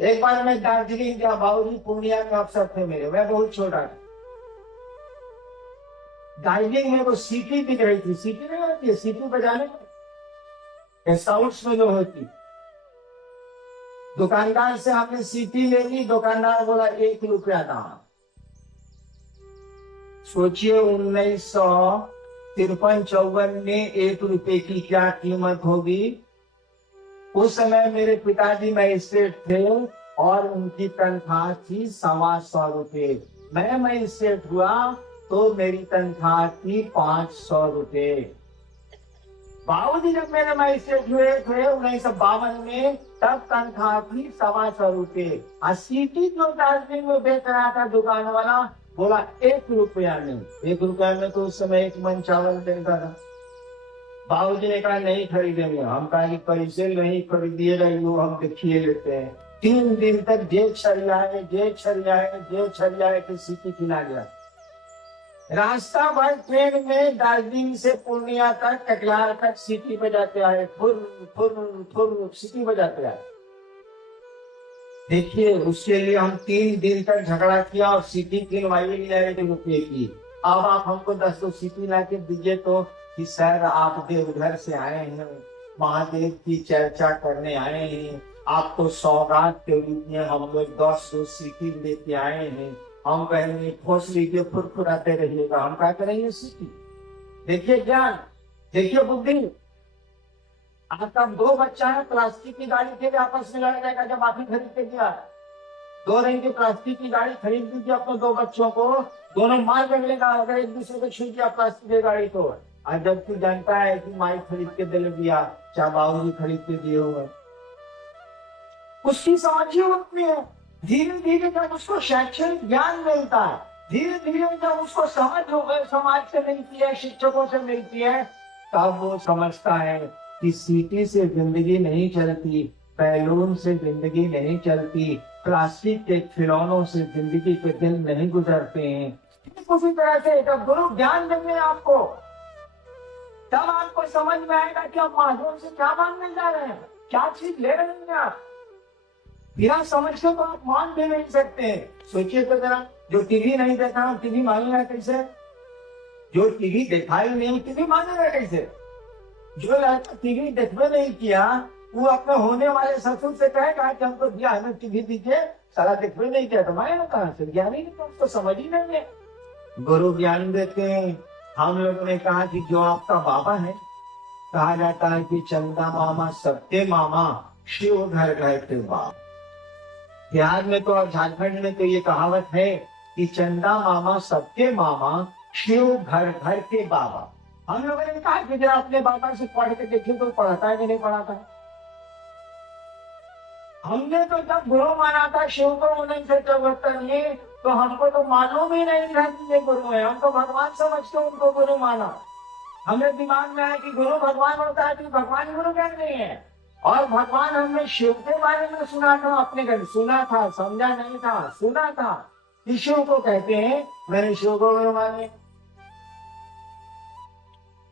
एक बार मैं दार्जिलिंग गया, बाबूजी पूर्णिया में अफसर थे मेरे, मैं बहुत छोटा था। दार्जिलिंग में वो सीटी बिक रही थी, सीटी नहीं होती है, सीटी बजाने साउंड में जो होती। दुकानदार से हमने सीटी ले ली, दुकानदार बोला 1 रुपया दाम। सोचिए 1953-54 में 1 रुपए की क्या कीमत होगी। उस समय मेरे पिताजी मजिस्ट्रेट थे और उनकी तनख्वाह थी 125 रुपए। मैं मजिस्ट्रेट हुआ तो मेरी तनख्वाह थी 500 रुपए। बाबूजी जब मेरे मजिस्ट्रेट हुए थे 1952 में, तब तनख्वाह थी 125 रुपए। और सीटी जो दार्जिलिंग में बेच रहा था दुकान वाला, बोला 1 रुपया में। 1 रुपया में तो उस समय 1 मन चावल देता था। बाबूजी ने कहा नहीं खरीदेंगे। हम कहा कि पैसे नहीं खरीदिएगा, यूं हम देखिए लेते हैं। 3 दिन तक जेब छरियाए, जेब छरियाए, जेब छरियाए के सीटी किना गया। रास्ता भर ट्रेन में दार्जिलिंग से पूर्णिया तक, कटिहार तक सीटी बजाते आए, फुर फुर फुर सीटी बजाते आए। देखिए उसके लिए हम 3 दिन तक झगड़ा किया और सीटी किनवाई नहीं रुपये की। अब आप हमको 10 सीटी ला के दीजिए तो कि सर आप देवघर से आए हैं, महादेव की चर्चा करने आए हैं, आपको सौगात के रूप में हम लोग 10 सीटी लेके आए हैं। हम कहेंगे ठोस लीजिए, फुरफुराते रहिएगा। हम क्या करेंगे सीटी? देखिए ज्ञान, देखिए बुद्धि। आपका 2 बच्चा है, प्लास्टिक की गाड़ी के लिए आपस में लड़ जाएगा जब आप ही खरीद के दिया। 2 रंग की प्लास्टिक की गाड़ी खरीद दीजिए अपने 2 बच्चों को, दोनों मार कर लेगा अगर एक दूसरे को छू दिया प्लास्टिक की गाड़ी को। और जब तू जानता है कि माई खरीद के दिल दिया, चाहे बाबू खरीद के दिए हुए, उसकी समझिए उतनी है। धीरे धीरे जब उसको शैक्षणिक ज्ञान मिलता है, धीरे धीरे जब उसको समझ हो गए, समाज से मिलती है, शिक्षकों से मिलती है, तब वो समझता है कि सीटी से जिंदगी नहीं चलती, बैलून से जिंदगी नहीं चलती, प्लास्टिक के खिलौनों से जिंदगी के दिन नहीं गुजरते हैं। उसी तरह से जब गुरु ज्ञान देंगे आपको, तब आपको समझ में आएगा कि आप माध्यम से क्या मानने जा रहे हैं, क्या चीज ले रहे हैं आप। बिना समझ के तो आप मान भी नहीं सकते। सोचिए तो जरा, जो टीवी नहीं देखा टीवी मानेगा कैसे? जो टीवी देखा ही नहीं टीवी मानेगा कैसे? जो लड़का टीवी देखने नहीं किया, वो अपने होने वाले ससुर से कहेगा कि हमको दिया, हमें टीवी दीजिए, सारा देखने नहीं किया तो मानेगा कहाँ से? ज्ञानी नहीं तो उसको समझ ही नहीं है। गुरु ज्ञान देते हैं। हम लोगों ने कहा कि जो आपका बाबा है, कहा जाता है कि चंदा मामा सबके मामा, शिव घर घर के बाबा। बिहार में तो और झारखंड में तो ये कहावत है कि चंदा मामा सबके मामा, शिव घर घर के बाबा। हम लोगों ने कहा कि जरा अपने बाबा से पढ़ के देखिए तो पढ़ाता है कि नहीं पढ़ाता। हमने तो जब गुरु माना था शिव को 1974 में, तो हमको तो मालूम ही नहीं था कि ये गुरु है। हम तो भगवान समझ के उनको गुरु माना। हमें दिमाग में आया कि गुरु भगवान होता है, कि भगवान गुरु कहते हैं। और भगवान हमने शिव के बारे में सुना था, अपने घर सुना था, समझा नहीं था, सुना था कि शिव को कहते हैं। मैंने शिव को गुरु माने,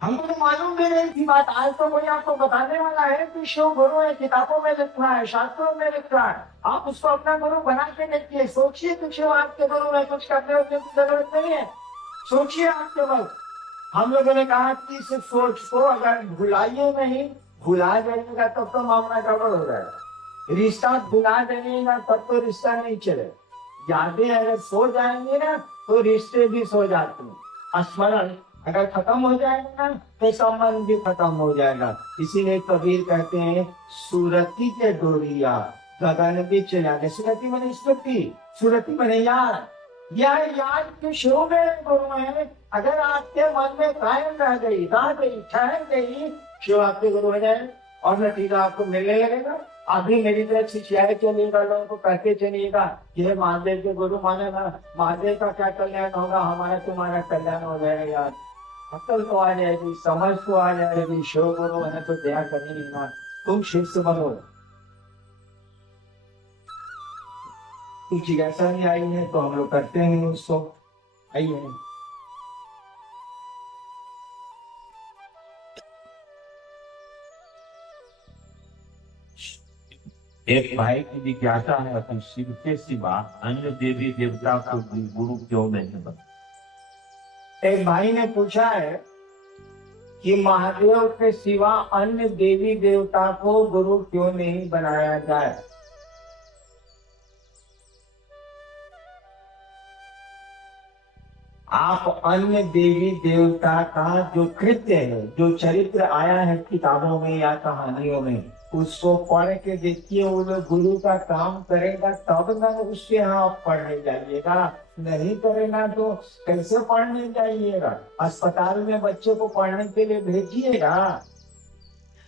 हमको तो मालूम भी नहीं थी बात। आज तो कोई आपको बताने वाला है कि शिव गुरु है, किताबों में लिखा है, शास्त्रों में लिखा है। आप उसको अपना गुरु बना के देखिए, सोचिए कि शिव आपके गुरु है, कुछ करने की जरूरत नहीं है। सोचिए आपके वक्त। हम लोगों ने कहा कि इस सोच को अगर भुलाइए नहीं, भुला जाइएगा तब तो मामला गड़बड़ हो जाएगा। रिश्ता भुला जाइएगा तब तो रिश्ता नहीं चले। यादें अगर सो जाएंगे ना तो रिश्ते भी सो जाते हैं। स्मरण अगर खत्म हो जाएगा ना तो संबंध भी खत्म हो जाएगा। इसीलिए कबीर कहते हैं सूरती के डोरिया गगन भी चला गए। सूरती मैंने स्मृति, सूरती मैंने याद। यह याद की शो में गुरु है। अगर आपके मन में कायम रह गई, ठहर गई, शिव आपके गुरु हो जाए और नतीजा आपको मिलने लगेगा। अभी मेरी तरह शिष्याए चलिएगा, लोगों को कहते चलिएगा कि हे महादेव के गुरु मानेगा, महादेव का क्या कल्याण होगा, हमारा तुम्हारा कल्याण हो जाएगा। यार अकल तो आ जाएगी, समझ तो आ जाएगी। शिव गुरु है तो दया करेंगे ना, तुम शिष्य बनो। कुछ जिज्ञासा नहीं आई है तो हम लोग करते हैं उसको। आइए एक भाई की जिज्ञासा है कि शिव के सिवा अन्य देवी देवता को गुरु क्यों नहीं बना। एक भाई ने पूछा है कि महादेव के सिवा अन्य देवी देवता को गुरु क्यों नहीं बनाया जाए। आप अन्य देवी देवता का जो कृत्य है, जो चरित्र आया है किताबों में या कहानियों में, उसको पढ़ के देखिए। वो लोग गुरु का काम करेगा तब ना उसके यहाँ आप पढ़ने जाइएगा, नहीं करेगा तो कैसे पढ़ने जाइएगा। अस्पताल में बच्चे को पढ़ने के लिए भेजिएगा।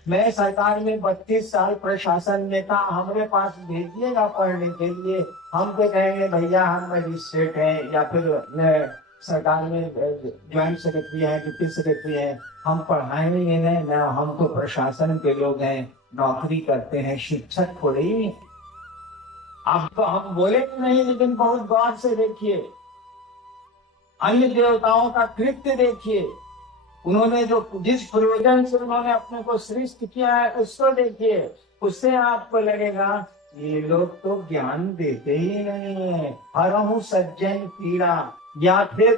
मैं सरकार में 32 साल प्रशासन में था, हमारे पास भेजिएगा पढ़ने के लिए। हम तो कहेंगे भैया हम मजिस्ट्रेट हैं या फिर सरकार में ज्वाइंट सेक्रेटरी है, डिप्टी सेक्रेटरी है, हम पढ़ाएंगे नहीं ना, हम तो प्रशासन के लोग हैं, नौकरी करते हैं, शिक्षक थोड़ी। अब तो हम बोले नहीं, लेकिन बहुत गौर से देखिए, अन्य देवताओं का कृत्य देखिए, उन्होंने जो जिस प्रयोजन से उन्होंने अपने को सृष्टि किया है उसको देखिए। उससे आपको लगेगा ये लोग तो ज्ञान देते ही नहीं है। हरहु सज्जन पीड़ा या फिर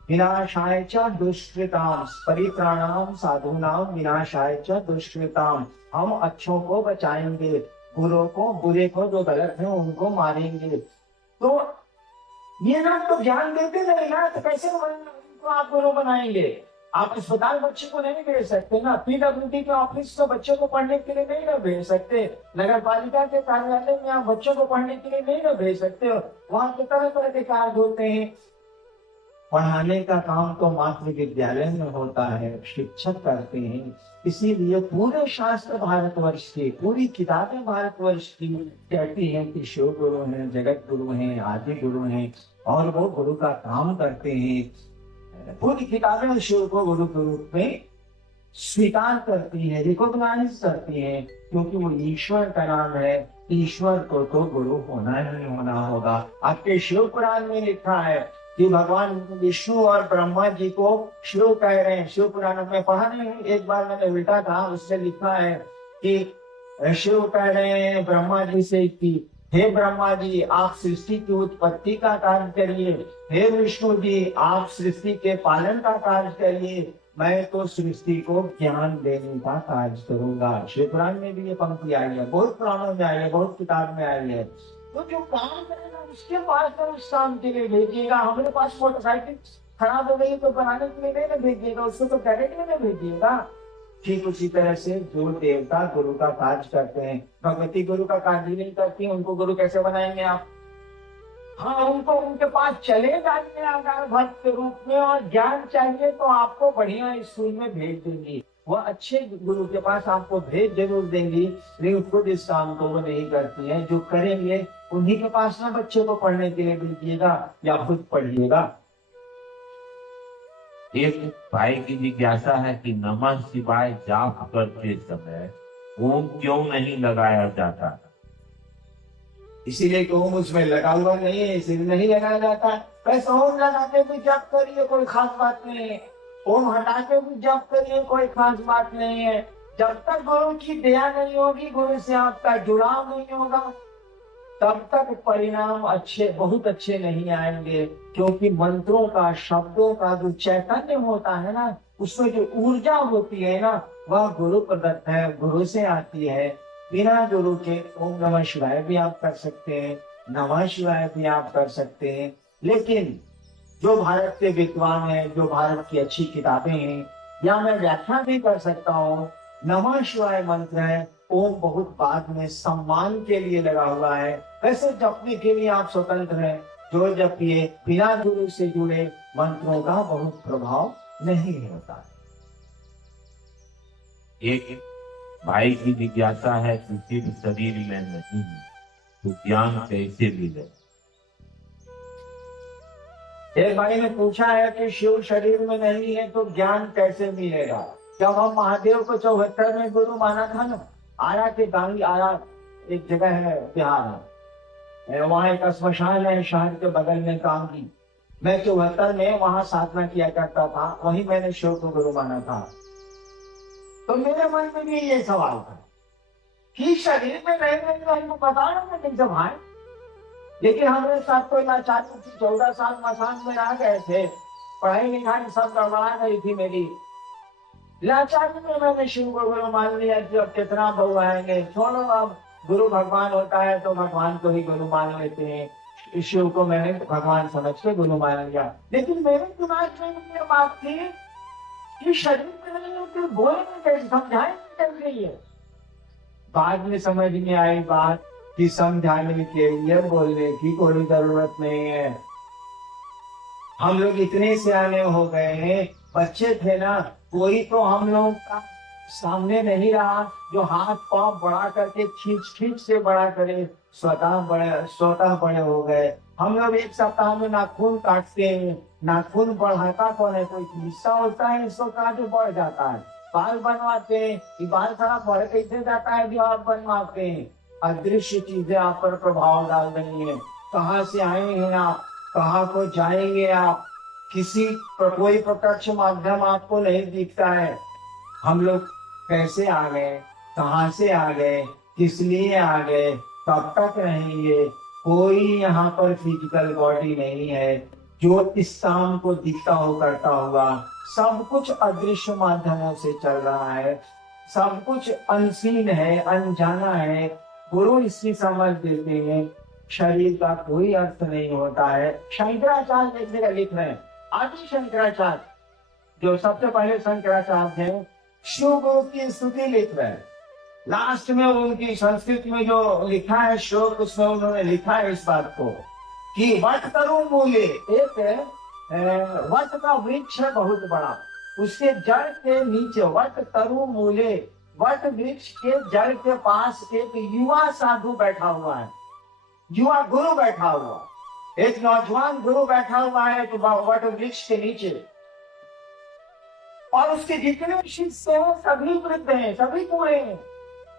विनाशाय च दुष्कृताम परित्राणाम साधूनाम विनाशाय च दुष्कृताम। हम अच्छों को बचाएंगे, बुरों को, बुरे को जो गलत है उनको मारेंगे। तो ये लोग तो ज्ञान देते नहीं ना, तो कैसे उनको आप गुरु बनाएंगे। आप अस्पताल बच्चे को नहीं भेज सकते ना, पीडब्ल्यूडी के ऑफिस तो बच्चों को पढ़ने के लिए नहीं ना भेज सकते, नगर पालिका के कार्यालय में आप बच्चों को पढ़ने के लिए नहीं ना भेज सकते हो। वहां पे तरह तरह के कार्य होते हैं। पढ़ाने का काम तो मात्र विद्यालय में होता है, शिक्षक करते हैं। इसीलिए पूरे शास्त्र भारतवर्ष की, पूरी किताबें भारतवर्ष की कहती हैं कि शिव गुरु हैं, जगत गुरु हैं, आदि गुरु हैं, और वो गुरु का काम करते हैं। पूरी किताबें शिव को गुरु के रूप में स्वीकार करती है, रिकॉग्नाइज करती है, क्योंकि वो ईश्वर का नाम है। ईश्वर को तो गुरु होना ही होना होगा। आपके शिव पुराण में लिखा है कि भगवान विष्णु और ब्रह्मा जी को शिव कह रहे हैं। शिव पुराण में पढ़ा नहीं, एक बार मैंने उल्टा था, उससे लिखा है कि शिव कह रहे हैं ब्रह्मा जी से कि हे ब्रह्मा जी आप सृष्टि की उत्पत्ति का कार्य करिए, हे विष्णु जी आप सृष्टि के पालन का कार्य करिए, मैं तो सृष्टि को ज्ञान देने का कार्य करूंगा। शिव पुराण में भी ये पंक्ति आई है, बहुत पुराणों में आई है, बहुत किताब में आई है। तो जो काम करेगा उसके पास तो उस काम के लिए भेजिएगा। हमारे पास मोटरसाइकिल खराब हो गई तो बनाने के लिए नहीं ना भेजिएगा, उसको तो गैरेज में ना भेजिएगा। ठीक उसी तरह से जो देवता गुरु का कार्य करते हैं, भगवती गुरु का कार्य नहीं करती, उनको गुरु कैसे बनाएंगे आप। हाँ, उनको उनके पास चले जाइए अगर भक्त के रूप में, और ज्ञान चाहिए तो आपको बढ़िया स्कूल में भेज देंगी, वह अच्छे गुरु के पास आपको भेज जरूर देंगी, लेकिन खुद इस काम को वो नहीं करती है। जो करेंगे उन्हीं के पास ना बच्चे को पढ़ने के लिए भेजिएगा या खुद पढ़िएगा। एक भाई की जिज्ञासा है कि नमः शिवाय जाप करते समय ओम क्यों नहीं लगाया जाता। इसीलिए कि ओम उसमें लगा हुआ नहीं है, इसलिए नहीं लगाया जाता। वैसे ओम लगाते भी जप करिए, कोई खास बात नहीं है। ओम हटा के भी जप करिए, कोई खास बात नहीं है। जब तक गुरु की दया नहीं होगी, गुरु से आपका जुड़ाव नहीं होगा, तब तक परिणाम अच्छे, बहुत अच्छे नहीं आएंगे। क्योंकि मंत्रों का, शब्दों का जो चैतन्य होता है ना, उसमें जो ऊर्जा होती है ना, वह गुरु प्रदत्त है, गुरु से आती है। बिना गुरु के ओम नमः शिवाय भी आप कर सकते हैं, नमः शिवाय भी आप कर सकते हैं। लेकिन जो भारत के विद्वान हैं, जो भारत की अच्छी किताबें हैं, या मैं व्याख्या भी कर सकता हूँ, नमः शिवाय मंत्र है, ओम बहुत बाद में सम्मान के लिए लगा हुआ है। वैसे जपने के लिए आप स्वतंत्र हैं, जो जपिए, बिना गुरु से जुड़े मंत्रों का बहुत प्रभाव नहीं होता। एक भाई की जिज्ञासा है कि शिव शरीर में नहीं है तो ज्ञान कैसे मिले। एक भाई ने पूछा है कि शिव शरीर में नहीं है तो ज्ञान कैसे मिलेगा। जब हम महादेव को 74 में गुरु माना था ना, आरा के गांगी, आरा एक जगह है बिहार में, वहाँ एक श्मशान है शहर के बगल में गांगी। मैं 74 में वहाँ साधना किया करता था, वहीं मैंने शिव को गुरु माना था। तो मेरे मन में भी ये सवाल था कि शरीर में नहीं हमको बताना नहीं जब आए। लेकिन हमारे साथ कोई लाचारी थी, 14 साल मसान में रह गए थे, पढ़ाई लिखाई सब गड़बड़ा गई थी मेरी। लाचारी में मैंने शिव को गुरु मान लिया कि अब कितना बहु आएंगे, छोड़ो अब गुरु भगवान होता है तो भगवान को ही गुरु मान लेते हैं। शिव को मैंने भगवान समझ के गुरु मान लिया। लेकिन मेरे दिमाग में ये बात थी कि शरीर में नहीं होते, बोलेंगे कैसे, समझाएंगे कैसे ये। बाद में समझ में आई बात कि समझाने के लिए बोलने की कोई जरूरत नहीं है। हम लोग इतने सियाने हो गए हैं, बच्चे थे ना, कोई तो हम लोग का सामने नहीं रहा जो हाथ पांव बड़ा करके खींच से बड़ा करे, स्वतः बड़े हो गए। हम लोग एक सप्ताह में नाखून काटते हैं, नाखून बढ़ाता कौन है, कोई हिस्सा होता है इसको काट बढ़ जाता है। बाल बनवाते हैं, ये बाल सारा बढ़ कैसे जाता है जो आप बनवाते हैं। अदृश्य चीजें आप पर प्रभाव डाल रही है। कहाँ से आए हैं आप, कहाँ को जाएंगे आप, किसी कोई प्रत्यक्ष माध्यम आपको नहीं दिखता है। हम लोग कैसे आ गए, कहाँ से आ गए, किस लिए आ गए, कब तक रहेंगे, कोई यहाँ पर फिजिकल बॉडी नहीं है जो इस शाम को दिखता हो करता होगा। सब कुछ अदृश्य माध्यमों से चल रहा है, सब कुछ अनसीन है, अनजाना है। गुरु इसकी समझ देते हैं, शरीर का कोई अर्थ नहीं होता है। शंकराचार्य एक जगह लिख रहे हैं, आदि शंकराचार्य जो सबसे पहले शंकराचार्य हैं, शिव गुरु की स्तुति लिख रहे हैं। लास्ट में उनकी संस्कृत में जो लिखा है श्लोक, उसमें उन्होंने लिखा है इस बात को कि वट तरु मूले, एक वट का वृक्ष है बहुत बड़ा, उसके जड़ के नीचे वट तरु मूले, वट वृक्ष के जड़ के पास एक युवा साधु बैठा हुआ है, युवा गुरु बैठा हुआ, एक नौजवान गुरु बैठा हुआ है तो वट वृक्ष के नीचे। और उसके जितने शिष्य हैं सभी वृद्ध हैं, सभी बूढ़े हैं,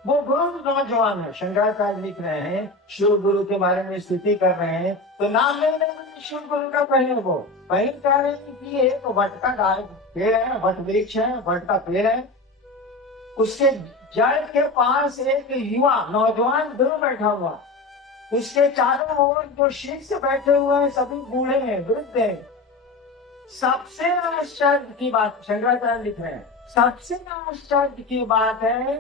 वो गुरु नौजवान है। शंकराचार्य लिख रहे हैं, शिव गुरु के बारे में स्तुति कर रहे हैं, तो नाम लेने में शिव गुरु का पहले वो पहले कह रहे हैं कि ये तो वट का डाल पेड़ है, वट वृक्ष है, वट का पेड़ है, उसके जड़ के पास एक युवा नौजवान गुरु बैठा हुआ, उसके चारों ओर जो शिष्य बैठे हुए हैं सभी बूढ़े हैं, वृद्ध हैं। सबसे आश्चर्य की बात शंकराचार्य लिख रहे हैं, सबसे आश्चर्य की बात है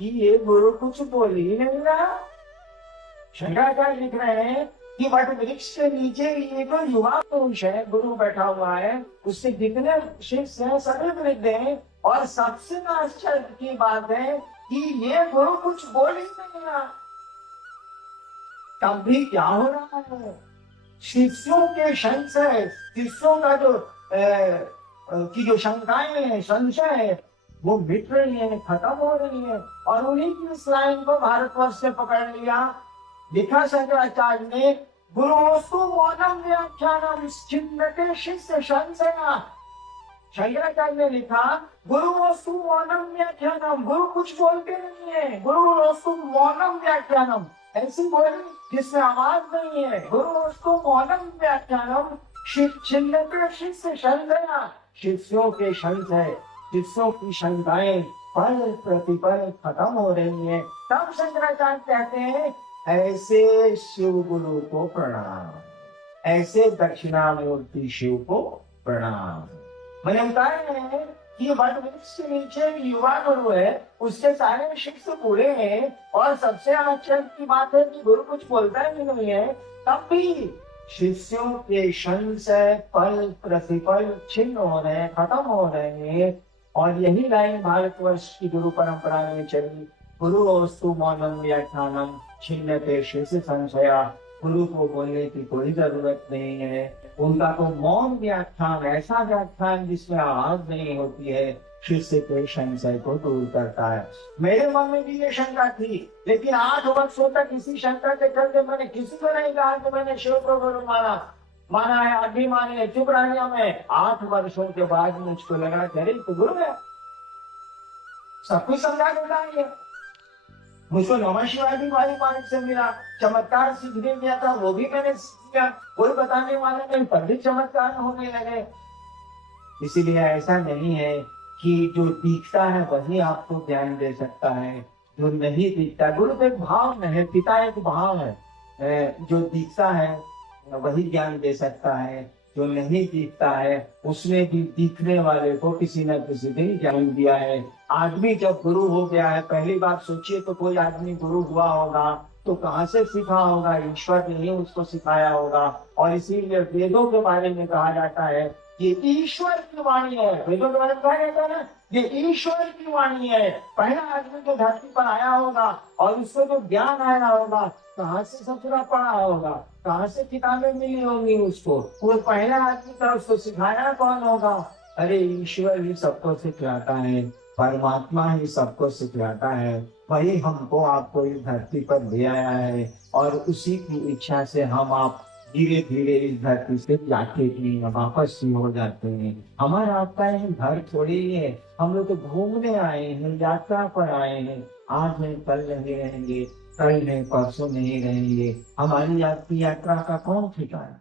कि ये गुरु कुछ बोल ही नहीं रहा। शंकराचार्य लिख रहे हैं कि वट वृक्ष के नीचे ये जो युवा पुरुष है गुरु बैठा हुआ है, उससे जितने शिष्य हैं सभी वृद्ध हैं, और सबसे आश्चर्य की बात है कि ये गुरु कुछ बोल ही नहीं रहा। तब भी क्या हो रहा है, शिष्यों के संशय, शिष्यों का जो शंकाएं हैं, संशय है, वो मिट रही है, खत्म हो रही है। और उन्हीं की इस लाइन को भारतवर्ष से पकड़ लिया। लिखा शंकराचार्य ने, गुरुस्तु मौनम व्याख्यानम छिन्नते शिष्य संशया। शंकराचार्य ने लिखा, गुरुस्तु मौनम व्याख्यानम, गुरु कुछ बोलते नहीं है, गुरुस्तु मौनम व्याख्यानम, ऐसी बोली जिसमें आवाज नहीं है। गुरुस्तु मौनम व्याख्यानम छिन्नते शिष्य संशया, शिष्यों के संशय, शिष्यों की शंकाएं पल प्रतिपल खत्म हो रही है। तब शंकराचार्य कहते हैं, ऐसे शिव गुरु को प्रणाम, ऐसे दक्षिणामूर्ति शिव को प्रणाम। मैंने बताया है कि वट वृक्ष के नीचे युवा गुरु है, उसके सारे शिष्य बूढ़े हैं, और सबसे आश्चर्य की बात है कि गुरु कुछ बोलता ही नहीं है। तब भी शिष्यों के संशय पल प्रतिपल छिन्न हो रहे हैं, खत्म हो रहे हैं। और यही लाइन भारतवर्ष की गुरु परंपरा में चली, गुरुस्तु मौनम व्याख्यानम छिन्नते शिष्य संशया। गुरु को बोलने की कोई जरूरत नहीं है, उनका तो मौन व्याख्यान, ऐसा व्याख्यान जिसमें आवाज नहीं होती है, शिष्य के संशय को दूर करता है। मेरे मन में भी ये शंका थी, लेकिन 8 वर्षों तक इसी शंका के चलते मैंने किसी को नहीं कहा कि मैंने शिव को गुरु माना है, अभी माने, चुप रह गया मैं। 8 वर्षों के बाद मुझको लगा अरे तो गुरु है, सब कुछ समझा देता। मुझको नमः शिवाय भी वाली पानी से मिला, चमत्कार सीखने गया था वो भी मैंने सीखा, कोई बताने वाला नहीं, पर भी चमत्कार होने लगे। इसीलिए ऐसा नहीं है कि जो दिखता है वही आपको ज्ञान दे सकता है, जो नहीं दिखता। गुरु तो एक भाव है, पिता एक भाव है। जो दिखता है वही ज्ञान दे सकता है, जो नहीं दिखता है उसने भी दिखने वाले को किसी न किसी दिन ज्ञान दिया है। आदमी जब गुरु हो गया है, पहली बार सोचिए तो कोई आदमी गुरु हुआ होगा तो कहाँ से सीखा होगा? ईश्वर ने ही उसको सिखाया होगा। और इसीलिए वेदों के बारे में कहा जाता है ये ईश्वर की वाणी है। वेदों के बारे में कहा जाता है ना, ये ईश्वर की वाणी है। पहला आदमी जो धरती पर आया होगा और उसको जो ज्ञान आया होगा, कहाँ से ससुरा पढ़ा होगा, कहाँ से किताबें मिली होंगी उसको? वो पहला आदमी था, उसको सिखाया कौन होगा? अरे ईश्वर ही सबको सिखलाता है, परमात्मा ही सबको सिखलाता है। वही हमको आपको इस धरती पर ले आया है और उसी की इच्छा से हम आप धीरे धीरे इस धरती से जाके भी वापस ही हो जाते हैं। हमारा आपका ये घर थोड़ी ही है, हम लोग तो घूमने आए हैं, यात्रा पर आए हैं। आज नहीं कल नहीं रहेंगे, कल नहीं परसों नहीं रहेंगे। हमारी आपकी यात्रा का कौन ठिकाना?